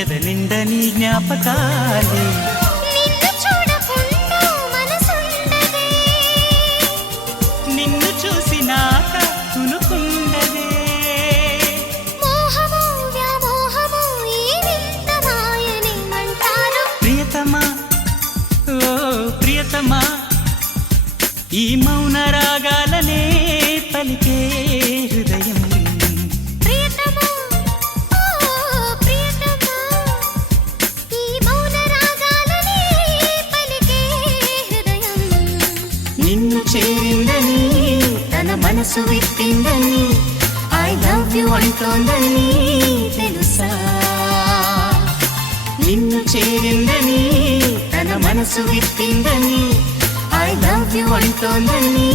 ఎదనిండ నీ జ్ఞాపకాలే నిన్ను చూడకుండా మనసుండదే నిన్ను చూసినాక తునుకుండదే మోహము వ్యామోహము ఈ వింత మాయనేమంటారు ప్రియతమా ఓ ప్రియతమా ఈ మౌన రాగాలనే పలికే హృదయం ప్రియతమా ఓ ప్రియతమా ఈ మౌన రాగాలనే పలికే హృదయం నిన్ను చేరిందని తన మనసు విప్పిందని ఐ లవ్ యు అంటోందని తెలుసా నిన్ను చేరిందని తన మనసు విప్పిందని ఐ లవ్ యు అంటోందని